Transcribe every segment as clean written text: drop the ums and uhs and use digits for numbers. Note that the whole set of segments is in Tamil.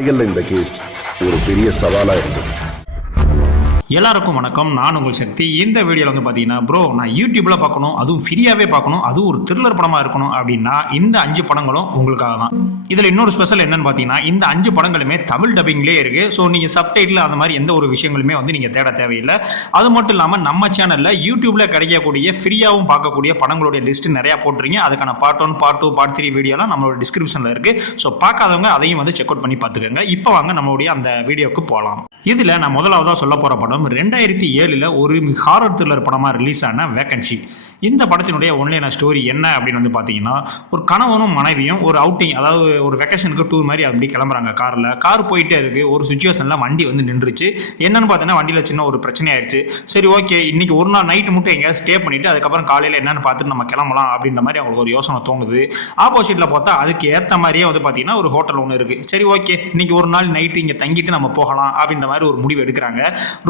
இந்த கேஸ் ஒரு பெரிய சவாலா இருந்தது. எல்லாருக்கும் வணக்கம். நான் உங்கள் சக்தி. இந்த வீடியோவில் வந்து பார்த்தீங்கன்னா ப்ரோ, நான் யூடியூப்ல பார்க்கணும், அதுவும் ஃப்ரீயாகவே பார்க்கணும், அதுவும் ஒரு த்ரில்லர் படமாக இருக்கணும் அப்படின்னா இந்த 5 படங்களும் உங்களுக்காக தான். இதில் இன்னொரு ஸ்பெஷல் என்னன்னு பார்த்தீங்கன்னா, இந்த 5 படங்களுமே தமிழ் டப்பிங்லேயே இருக்குது. ஸோ நீங்கள் சப்டைட்டில் அந்த மாதிரி எந்த ஒரு விஷயங்களுமே வந்து நீங்கள் தேட தேவையில்லை. அது மட்டும் இல்லாமல் நம்ம சேனலில் யூடியூப்ல கிடைக்கக்கூடிய ஃப்ரீயாகவும் பார்க்கக்கூடிய படங்களுடைய லிஸ்ட் நிறையா போட்டுருங்க. அதுக்கான பார்ட் 1, பார்ட் 2, பார்ட் 3 வீடியோலாம் நம்மளோட டிஸ்கிரிப்ஷனில் இருக்குது. ஸோ பார்க்காதவங்க அதையும் வந்து செக் அவுட் பண்ணி பார்த்துக்கோங்க. இப்போ வாங்க நம்மளுடைய அந்த வீடியோவுக்கு போகலாம். இதில் நான் முதலாவதாக சொல்ல போகிற படம் 2007 ஒரு ஹாரர் த்ரில்லர் படமாக ரிலீஸ் ஆன வேகன்சி. இந்த படத்தினுடைய ஒன்லைன ஸ்டோரி என்ன அப்படின்னு வந்து பார்த்தீங்கன்னா, ஒரு கணவனும் மனைவியும் ஒரு அவுட்டிங், அதாவது ஒரு வெக்கேஷனுக்கு டூர் மாதிரி அப்படி கிளம்புறாங்க. கார் போயிட்டே இருக்கு. ஒரு சுச்சுவேஷனில் வண்டி வந்து நின்றுச்சு. என்னன்னு பார்த்தீங்கன்னா, வண்டியில் சின்ன ஒரு பிரச்சனை ஆயிடுச்சு. சரி, ஓகே, இன்னைக்கு ஒரு நாள் நைட்டு மட்டும் எங்கேயாவது ஸ்டே பண்ணிட்டு அதுக்கப்புறம் காலையில் என்னன்னு பார்த்துட்டு நம்ம கிளம்பலாம் அப்படின்ற மாதிரி அவங்களுக்கு ஒரு யோசனை தோணுது. ஆப்போசிட்டில் பார்த்தா அதுக்கு ஏற்ற மாதிரியே வந்து பார்த்தீங்கன்னா ஒரு ஹோட்டல் ஒன்று இருக்கு. சரி, ஓகே, இன்னைக்கு ஒரு நாள் நைட்டு இங்கே தங்கிட்டு நம்ம போகலாம் அப்படின்ற மாதிரி ஒரு முடிவு எடுக்கிறாங்க.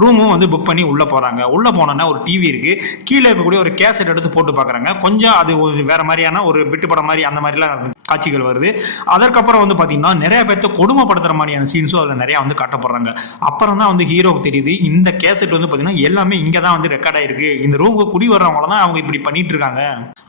ரூமும் வந்து புக் பண்ணி உள்ள போறாங்க. உள்ள போனோன்னா ஒரு டிவி இருக்கு. கீழே இருக்கக்கூடிய ஒரு கேசட் எடுத்து போட்டு பார்க்குறாங்க. கொஞ்சம் அது ஒரு வேற மாதிரியான ஒரு விட்டு படம் மாதிரி அந்த மாதிரிலாம் காட்சிகள் வருது. அதற்கப்புறம் வந்து பார்த்தீங்கன்னா நிறைய பேர்த்த கொடுமைப்படுத்துற மாதிரியான சீன்ஸும் அதில் நிறைய வந்து காட்டப்படுறாங்க. அப்புறம் தான் வந்து ஹீரோவுக்கு தெரியுது இந்த கேசட் வந்து பார்த்தீங்கன்னா எல்லாமே இங்கே தான் வந்து ரெக்கார்ட் ஆயிருக்கு. இந்த ரூமுக்கு குடி வர்றவங்கள தான் அவங்க இப்படி பண்ணிட்டு இருக்காங்க.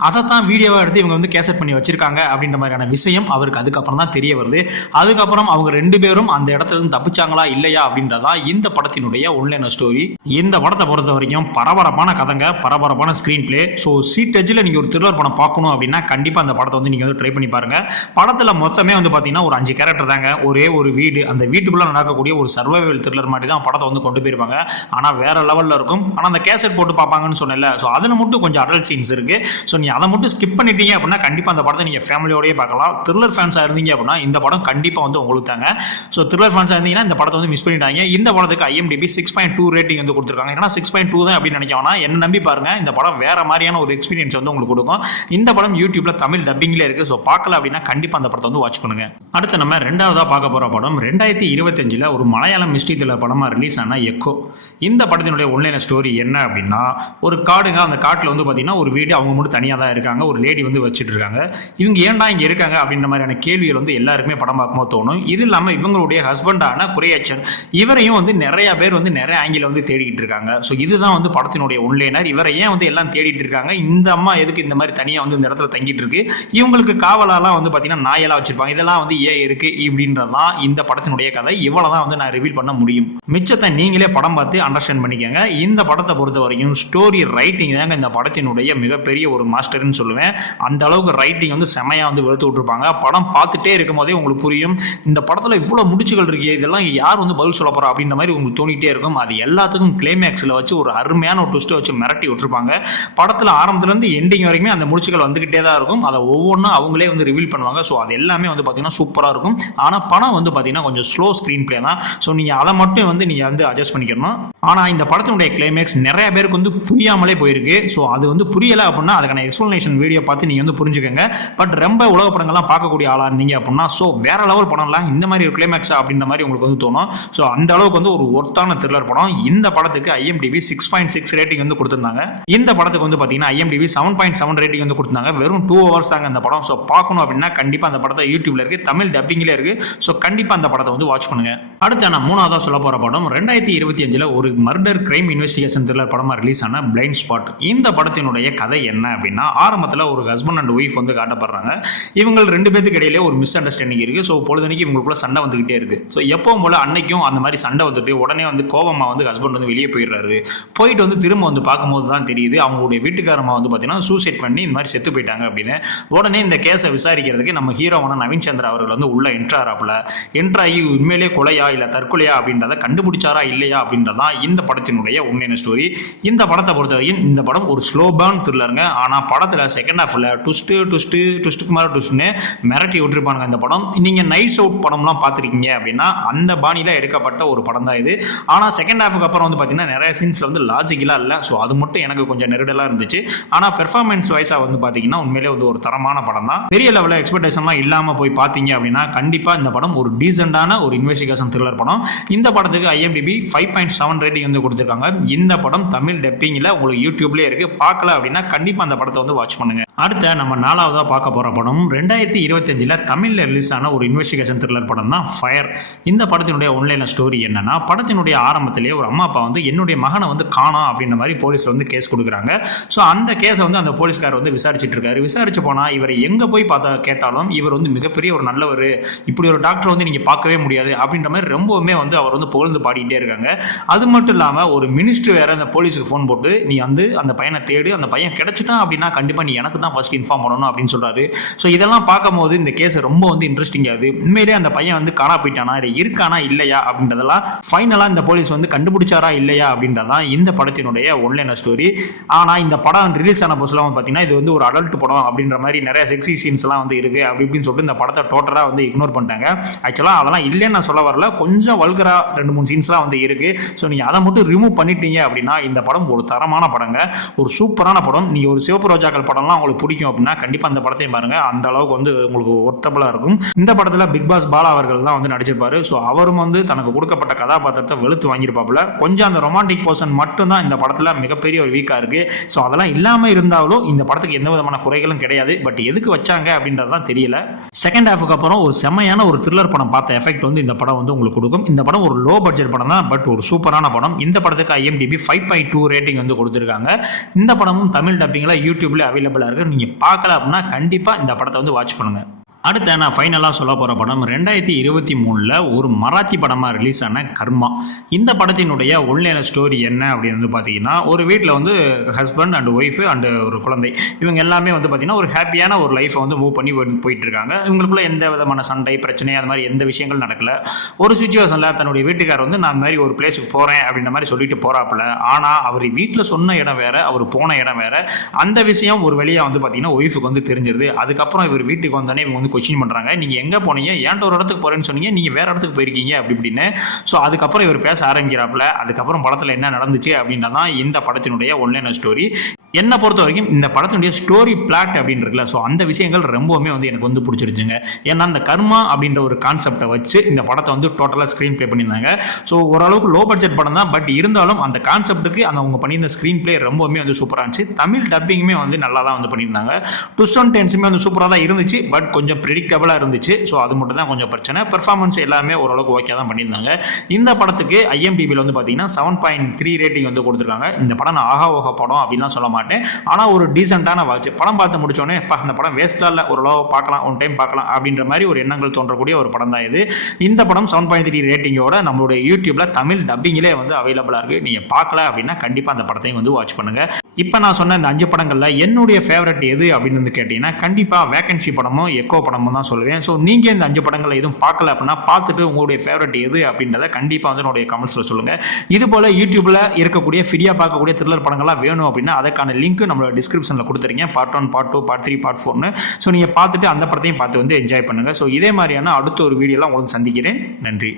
அதை தான் வீடியோவை எடுத்து இவங்க வந்து கேசட் பண்ணி வச்சிருக்காங்க அப்படின்ற மாதிரியான விஷயம் அவருக்கு அதுக்கப்புறம் தான் தெரிய வருது. அதுக்கப்புறம் அவங்க 2 பேரும் அந்த இடத்துல இருந்து தப்பிச்சாங்களா இல்லையா அப்படின்றதா இந்த படத்தினுடைய ஒன்லைன் ஸ்டோரி. இந்த படத்தை பொறுத்த வரைக்கும் பரபரப்பான கதைங்க, பரபரப்பான ஸ்கிரீன் பிளே. ஸோ சீட் எட்ஜில் நீங்கள் ஒரு த்ரில்லர் படம் பார்க்கணும் அப்படின்னா கண்டிப்பாக அந்த படத்தை வந்து நீங்கள் வந்து ட்ரை பண்ணி பாருங்க. படத்தில் மொத்தமே வந்து பார்த்தீங்கன்னா ஒரு 5 கேரக்டர் தாங்க. ஒரே ஒரு வீடு, அந்த வீட்டுக்குள்ள நடக்கக்கூடிய ஒரு சர்வைவல் த்ரில்லர் மாதிரி தான் படத்தை வந்து கொண்டு போயிருப்பாங்க. ஆனால் வேற லெவலில் இருக்கும். ஆனால் அந்த கேசட் போட்டு பார்ப்பாங்கன்னு சொன்னல, ஸோ அதில் மட்டும் கொஞ்சம் அடல்ட் சீன்ஸ் இருக்கு. ஸோ நீங்கள் அதை மட்டும் ஸ்கிப் பண்ணிட்டீங்க அப்படின்னா கண்டிப்பாக அந்த படத்தை நீங்கள் ஃபேமிலியோடய பார்க்கலாம். த்ரில்லர் ஃபேன்ஸாக இருந்தீங்க அப்படின்னா இந்த படம் கண்டிப்பாக வந்து உங்களுக்கு தாங்க. ஸோ த்ரில்லர் ஃபேன்ஸாக இருந்தீங்கன்னா இந்த படத்தை வந்து மிஸ் பண்ணிட்டாங்க. இந்த படத்துக்கு IMDb 6.2 ரேட்டிங் வந்து கொடுத்துருக்காங்க. ஏன்னா 6.2 தான் அப்படின்னு நினைச்சோம்னா என்ன நம்பி பாருங்க, இந்த படம் வேற மாதிரியான ஒரு எக்ஸ்பீரியன்ஸ் வந்து உங்களுக்கு கொடுக்கும். இந்த படம் யூடியூப்ல தமிழ் டப்பிங்ல இருக்கு. ஸோ பார்க்கல அப்படின்னா கண்டிப்பா அந்த படத்தை வந்து வாட்ச் பண்ணுங்க. அடுத்து நம்ம ரெண்டாவதா பார்க்க போற படம் 2025 ஒரு மலையாளம் மிஸ்ட்ரி த்ரில்லர் படமா ரிலீஸ் ஆன எக்கோ. இந்த படத்தினுடைய ஒன்லைன் ஸ்டோரி என்ன அப்படின்னா, ஒரு காடுங்க. அந்த காட்டில் வந்து பார்த்தீங்கன்னா ஒரு வீடு, அவங்க மட்டும் தனியாக தான் இருக்காங்க. ஒரு லேடி வந்து வச்சுட்டு இருக்காங்க. இவங்க ஏன்டா இங்கே இருக்காங்க அப்படின்ற மாதிரியான கேள்விகள் வந்து எல்லாருக்குமே படம் பார்க்கும்போது தோணும். இது இல்லாமல் இவங்களுடைய ஹஸ்பண்டான குரையச்சன், இவரையும் வந்து நிறைய பேர் வந்து நிறைய ஆங்கில வந்து தேடிக்கிட்டு இருக்காங்க. ஸோ இதுதான் வந்து படத்தினுடைய ஒன்லைனர். இவரை ஏன் வந்து எல்லாம் தேடிட்டு இருக்காங்க, இந்த அம்மா எதுக்கு இந்த மாதிரி தனியாக வந்து இந்த இடத்துல தங்கிட்டு இருக்கு, இவங்களுக்கு காவலாலாம் வந்து பார்த்தீங்கன்னா நாயெல்லாம் வச்சிருப்பாங்க, இதெல்லாம் வந்து ஏன் இருக்கு இப்படின்றதான் இந்த படத்தினுடைய கதை. இவ்வளவுதான் வந்து நான் ரிவீல் பண்ண முடியும். மிச்சத்தை நீங்களே படம் பார்த்து அண்டர்ஸ்டாண்ட் பண்ணிக்கங்க. இந்த படத்தை பொறுத்த வரைக்கும் ஸ்டோரி ரைட்டிங் தாங்க இந்த படத்தினுடைய மிகப்பெரிய ஒரு மாஸ்டர்னு சொல்லுவேன். அந்த அளவுக்கு ரைட்டிங் வந்து செமையா வந்து வெளுத்து விட்டுருப்பாங்க. படம் பார்த்துட்டே இருக்கும் போதே உங்களுக்கு புரியும், இந்த படத்துல இவ்வளவு முடிச்சுகள் இருக்கு, இதெல்லாம் யார் வந்து பதில் சொல்ல போறா அப்படின்ற மாதிரி உங்களுக்கு தோணிட்டே இருக்கும். அது எல்லாத்துக்கும் கிளைமேக்ஸ்ல வச்சு ஒரு அருமையான ஒரு ட்விஸ்ட் வச்சு மிரட்டி விட்டுருப்பாங்க. படத்துல ஆரம்பத்துல இருந்து எண்டிங் வரைக்குமே அந்த முடிச்சுகள் வந்துகிட்டே தான் இருக்கும். அதை ஒவ்வொன்றும் அவங்களே வந்து ரிவீல் பண்ணுவாங்க. ஸோ அது எல்லாமே வந்து பார்த்தீங்கன்னா சூப்பராக இருக்கும். ஆனால் படம் வந்து பார்த்தீங்கன்னா கொஞ்சம் ஸ்லோ ஸ்க்ரீன் பிளே தான். ஸோ நீங்கள் அதை மட்டும் வந்து நீங்கள் வந்து அட்ஜஸ்ட் பண்ணிக்கணும். ஆனால் இந்த படத்தினுடைய கிளைமேக்ஸ் நிறைய பேருக்கு வந்து புரியாமலே போயிருக்கு. ஸோ அது வந்து புரியலை அப்படின்னா அதுக்கான எக்ஸ்பிளனேஷன் வீடியோ பார்த்து நீங்கள் வந்து புரிஞ்சுக்கோங்க. பட் ரொம்ப உலக படங்கள்லாம் பார்க்கக்கூடிய ஆளாக இருந்தீங்க அப்படின்னா ஸோ வேற லெவல் படம்லாம் இந்த மாதிரி ஒரு கிளைமேக்ஸா அப்படின்ற மாதிரி உங்களுக்கு வந்து தோணும். ஸோ அந்த அளவுக்கு வந்து ஒரு ஒர்த்தான த்ரில்லர் படம். இந்த படத்துக்கு IMDb 6.6 ரேட்டிங் வந்து கொடுத்துருந்தாங்க. இந்த படத்துக்கு வந்து பார்த்தீங்கன்னா IMDb 7.7 ரேட்டிங் வந்து கொடுத்தாங்க. வெறும் 2 hours தாங்க அந்த படம். ஸோ பார்க்கணும் அப்படின்னா கண்டிப்பாக அந்த படத்தை யூடியூப்ல இருக்கு, தமிழ் டப்பிங்ல இருக்கு. ஸோ கண்டிப்பாக அந்த படத்தை வந்து வாட்ச் பண்ணுங்க. அடுத்து நான் மூணாவதா சொல்ல போற படம் 2025 ஒரு மர்டர் கிரைம் இன்வெஸ்டிகேஷன் த்ரில்லர் படமா ரிலீஸ் ஆன பிளைண்ட் ஸ்பாட். இந்த படத்தினுடைய கதை என்ன அப்படின்னா, ஆரம்பத்தில் ஒரு ஹஸ்பண்ட் அண்ட் ஒய்ஃப் வந்து காட்டப்படுறாங்க. இவங்க 2 பேருக்கு இடையிலே ஒரு மிஸ் அண்டர்ஸ்டாண்டிங் இருக்கு. ஸோ பொழுதுனைக்கு இவங்களுக்குள்ள சண்டை வந்துகிட்டே இருக்கு. ஸோ எப்பவும் போல அன்னைக்கும் அந்த மாதிரி சண்டை வந்துட்டு உடனே வந்து கோவமா வந்து ஹஸ்பண்ட் வந்து வெளியே போயிடுறாரு. போயிட்டு வந்து திரும்ப வந்து பார்க்கும்போது தான் தெரியுது அவங்களுடைய வீட்டுக்காரமா வந்து பார்த்தீங்கன்னா சூசைட் பண்ணி இந்த மாதிரி செத்து போயிட்டாங்க அப்படின்னு. உடனே இந்த கேஸை விசாரிக்கிறதுக்கு நம்ம ஹீரோவான நவீன் சந்திரா அவர்கள் வந்து உள்ள என்ட்ராகி உண்மையிலே கொலையா இல்ல தற்கொலையா அப்படின்றத கண்டுபிடிச்சாரா இல்லையா அப்படின்றதான் இந்த படத்தினுடைய உண்மையான ஸ்டோரி. இந்த படத்தை பொறுத்தவரைக்கும் இந்த படம் ஒரு ஸ்லோ பர்ன் த்ரில்லருங்க. ஆனா படத்துல செகண்ட் ஹாஃப்ல ட்விஸ்ட்டுக்கு மேல ட்விஸ்ட்னு மிரட்டி விட்டுருப்பாங்க. இந்த படம் நீங்க நைட்ஸ் அவுட் படம்லாம் பார்த்துருக்கீங்க அப்படின்னா அந்த பாணியில எடுக்கப்பட்ட ஒரு படம் தான் இது. ஆனா செகண்ட் ஹாஃபுக்கு அப்புறம் வந்து பார்த்தீங்கன்னா நிறைய சீன்ஸ்ல வந்து லாஜிக்கலா இல்லை. ஸோ அது மட்டும் எனக்கு கொஞ்சம் நெருடலா இருந்துச்சு. ஆனா பெர்ஃபார்மன்ஸ் வைஸா வந்து பார்த்தீங்கன்னா உண்மையிலே வந்து ஒரு தரமான படம் தான். பெரிய லெவலில் எக்ஸ்பெக்டேஷன்லாம் இல்லாமல் போய் பார்த்தீங்க அப்படின்னா கண்டிப்பாக இந்த படம் ஒரு டீசெண்டான ஒரு இன்வெஸ்டிகேஷன் த்ரில்லர் த்ரில்லர் படம். இந்த படத்துக்கு IMDb 5.7 ரேட்டிங் வந்து கொடுத்துருக்காங்க. இந்த படம் தமிழ் டப்பிங்கில் உங்களுக்கு யூடியூப்லேயே இருக்கு. பார்க்கல அப்படின்னா கண்டிப்பாக அந்த படத்தை வந்து வாட்ச் பண்ணுங்க. அடுத்த நம்ம 4வதாக பார்க்க போகிற படம் 2025 தமிழில் ரிலீஸ் ஆன ஒரு இன்வெஸ்டிகேஷன் த்ரில்லர் படம் தான் ஃபயர். இந்த படத்தினுடைய ஒன்லைன் ஸ்டோரி என்னன்னா, படத்தினுடைய ஆரம்பத்திலேயே ஒரு அம்மா அப்பா வந்து என்னுடைய மகனை வந்து காணோம் அப்படின்ற மாதிரி போலீஸ் வந்து கேஸ் கொடுக்குறாங்க. ஸோ அந்த கேஸை வந்து அந்த போலீஸ்கார் வந்து விசாரிச்சுட்டு இருக்காரு. விசாரிச்சு போனால் இவர் எங்கே போய் கேட்டாலும் இவர் வந்து மிகப்பெரிய ஒரு நல்லவர், இப்படி ஒரு டாக்டர் வந்து நீங்கள் பார்க்கவே முடியாது அப்படின்ற மாதிரி ரொம்பவுமே வந்து அவர் வந்து புகழ்ந்து பாடிக்கிட்டே இருக்காங்க. அது மட்டும் இல்லாமல் ஒரு மினிஸ்டர் வேற அந்த போலீஸுக்கு ஃபோன் போட்டு நீ வந்து அந்த பையனை தேடு, அந்த பையன் கிடைச்சிட்டான் அப்படின்னா கண்டிப்பாக நீ எனக்கு தான் ஃபர்ஸ்ட் இன்ஃபார்ம் பண்ணணும் அப்படின்னு சொல்றாரு. ஸோ இதெல்லாம் பார்க்கும்போது இந்த கேஸ் ரொம்ப வந்து இன்ட்ரெஸ்டிங் ஆகுது. உண்மையிலே அந்த பையன் வந்து காணா போயிட்டானா, இல்லை இருக்கானா இல்லையா அப்படின்றதெல்லாம் ஃபைனலாக இந்த போலீஸ் வந்து கண்டுபிடிச்சாரா இல்லையா அப்படின்றதான் இந்த படத்தினுடைய ஒன்லைன் ஸ்டோரி. ஆனால் இந்த படம் ரிலீஸ் ஆன புதுசுல பார்த்தீங்கன்னா இது வந்து ஒரு அடல்ட் படம் அப்படின்ற மாதிரி நிறைய செக்ஸி சீன்ஸ்லாம் வந்து இருக்கு அப்படி இப்படின்னு சொல்லிட்டு இந்த படத்தை டோட்டலாக வந்து இக்னோர் பண்ணிட்டாங்க. ஆக்சுவலாக அதெல்லாம் இல்லைன்னு நான் சொல்ல வரல, கொஞ்சம் வல்கரா 2-3 சீன்ஸ்லாம் வந்து இருக்கு. ஸோ நீங்கள் அதை மட்டும் ரிமூவ் பண்ணிட்டீங்க அப்படின்னா இந்த படம் ஒரு தரமான படங்க, ஒரு சூப்பரான படம். நீங்கள் ஒரு சிவப்பு ரோஜாக்கள் படம்லாம் உங்களுக்கு பிடிக்கும் அப்படின்னா கண்டிப்பாக அந்த படத்தையும் பாருங்க. அந்த அளவுக்கு வந்து உங்களுக்கு ஒர்த்தபிளாக இருக்கும். இந்த படத்தில் பிக் பாஸ் பாலா அவர்கள் தான் வந்து நடிச்சிருப்பாரு. ஸோ அவரும் வந்து தனக்கு கொடுக்கப்பட்ட கதாபாத்திரத்தை வெளுத்து வாங்கியிருப்பாப்புல. கொஞ்சம் அந்த ரொமான்டிக் போர்ஷன் மட்டும் தான் இந்த படத்தில் மிகப்பெரிய ஒரு வீக்காக இருக்கு. ஸோ அதெல்லாம் இல்லாமல் இருந்தாலும் இந்த படத்துக்கு எந்த விதமான குறைகளும் கிடையாது. பட் எதுக்கு வச்சாங்க அப்படின்றது தான் தெரியல. செகண்ட் ஹாஃபுக்கு அப்புறம் ஒரு செம்மையான ஒரு த்ரில்லர் படம் பார்த்த எஃபெக்ட் வந்து இந்த படம் வந்து உங்களுக்கு கொடுக்கும். இந்த படம் ஒரு லோ பட்ஜெட் படம் தான், பட் ஒரு சூப்பரான படம். இந்த படத்துக்கு IMDb 5.2 ரேட்டிங் வந்து கொடுத்துருக்காங்க. இந்த படமும் தமிழ் டப்பிங்ல யூடியூப்ல அவைலபிளா இருக்கு. நீங்க பார்க்கல அப்படின்னா கண்டிப்பா இந்த படத்தை வந்து வாட்ச் பண்ணுங்க. அடுத்த நான் ஃபைனலாக சொல்ல போகிற படம் 2023 ஒரு மராத்தி படமாக ரிலீஸ் ஆன கர்மா. இந்த படத்தினுடைய ஒன்லைன் ஸ்டோரி என்ன அப்படின்னு வந்து பார்த்தீங்கன்னா, ஒரு வீட்டில் வந்து ஹஸ்பண்ட் அண்ட் ஒய்ஃபு அண்டு ஒரு குழந்தை, இவங்க எல்லாமே வந்து பார்த்தீங்கன்னா ஒரு ஹாப்பியான ஒரு லைஃப்பை வந்து மூவ் பண்ணி போயிட்டு இருக்காங்க. இவங்களுக்குள்ள எந்த விதமான சண்டை பிரச்சனை அது மாதிரி எந்த விஷயங்கள் நடக்கல. ஒரு சுச்சுவேஷனில் தன்னுடைய வீட்டுக்கார் வந்து நான் மாதிரி ஒரு பிளேஸுக்கு போகிறேன் அப்படின்ற மாதிரி சொல்லிட்டு போகிறாப்புல. ஆனால் அவர் வீட்டில் சொன்ன இடம் வேற, அவர் போன இடம் வேற. அந்த விஷயம் ஒரு வழியாக வந்து பார்த்தீங்கன்னா ஒய்ஃபுக்கு வந்து தெரிஞ்சிருது. அதுக்கப்புறம் இவர் வீட்டுக்கு வந்தோடனே இவங்க வந்து கொஸ்டின் பண்றாங்க, நீங்க எங்க போனீங்க, ஏன்ட்ட ஒரு இடத்துக்கு போறேன்னு சொன்னீங்க, நீங்க வேற இடத்துக்கு போயிருக்கீங்க அப்படி இப்படின்னு. ஸோ அதுக்கப்புறம் இவர் பேச ஆரம்பிக்கிறாப்புல. அதுக்கப்புறம் படத்தில் என்ன நடந்துச்சு அப்படின்றதான் இந்த படத்தினுடைய ஒன்லைன் ஸ்டோரி. என்னை பொறுத்த வரைக்கும் இந்த படத்தினுடைய ஸ்டோரி பிளாட் அப்படின்னு இருக்குல்ல, ஸோ அந்த விஷயங்கள் ரொம்பவுமே வந்து எனக்கு வந்து பிடிச்சிருச்சுங்க. ஏன்னா அந்த கர்மா அப்படின்ற ஒரு கான்செப்டை வச்சு இந்த படத்தை வந்து டோட்டலாக ஸ்க்ரீன் பிளே பண்ணியிருந்தாங்க. ஸோ ஓரளவுக்கு லோ பட்ஜெட் படம் தான், பட் இருந்தாலும் அந்த கான்செப்ட்டுக்கு அவங்க பண்ணியிருந்த ஸ்க்ரீன் பிளே ரொம்பவுமே வந்து சூப்பராக இருந்துச்சு. தமிழ் டப்பிங்குமே வந்து நல்லா தான் வந்து பண்ணியிருந்தாங்க. ட்விஸ்ட் அண்ட் டர்ன்ஸுமே வந்து சூப்பராக தான் இருந்துச்சு, பட் கொஞ்சம் ப்ரெடிக்டபிளாக இருந்துச்சு. ஸோ அது மட்டும் தான் கொஞ்சம் பிரச்சனை. பெர்ஃபார்மன்ஸ் எல்லாமே ஓரளவுக்கு ஓகே தான் பண்ணியிருந்தாங்க. இந்த படத்துக்கு IMDbல வந்து பார்த்தீங்கன்னா 7.3 ரேட்டிங் வந்து கொடுத்துருக்காங்க. இந்த படம் நான் ஆஹா ஓஹா படம் அப்படின்லாம் சொல்ல மாட்டேன். ஆனால் ஒரு டீசெண்டான வாட்ச். படம் பார்த்து முடிச்சோடனே அந்த படம் வேஸ்ட்லாம் இல்லை, ஓரளவு பார்க்கலாம், ஒன் டைம் பார்க்கலாம் அப்படின்ற மாதிரி ஒரு எண்ணங்கள் தோன்றக்கூடிய ஒரு படம் தான் இது. இந்த படம் 7.3 ரேட்டிங்கோட நம்மளுடைய யூடியூப்ல தமிழ் டப்பிங்கிலே வந்து அவைலபிளாக இருக்கு. நீங்கள் பார்க்கல அப்படின்னா கண்டிப்பாக அந்த படத்தையும் வந்து வாட்ச் பண்ணுங்க. இப்போ நான் சொன்ன இந்த 5 படங்கள்ல என்னுடைய ஃபேவரட் எது அப்படின்னு வந்து கேட்டீங்கன்னா கண்டிப்பாக வேகன்சி படமும் எக்கோ படமும் தான் சொல்லுவேன். ஸோ நீங்கள் இந்த 5 படங்களை எதுவும் பார்க்கல அப்படின்னா பார்த்துட்டு உங்களுடைய ஃபேவரட் எது அப்படின்றத கண்டிப்பாக வந்து என்னுடைய கமெண்ட்ஸில் சொல்லுங்கள். இது போல் யூடியூப்ல இருக்கக்கூடிய ஃப்ரீயாக பார்க்கக்கூடிய த்ரில்லர் படங்கள்லாம் வேணும் அப்படின்னா அதுக்கான லிங்க் நம்மளோட டிஸ்கிரிப்ஷனில் கொடுத்துருங்க. Part 1, part 2, part 3, part 4. So நீங்கள் பார்த்துட்டு அந்த படத்தையும் பார்த்து வந்து என்ஜாய் பண்ணுங்கள். ஸோ இதே மாதிரியான அடுத்த ஒரு வீடியோலாம் உங்களுக்கு சந்திக்கிறேன். நன்றி.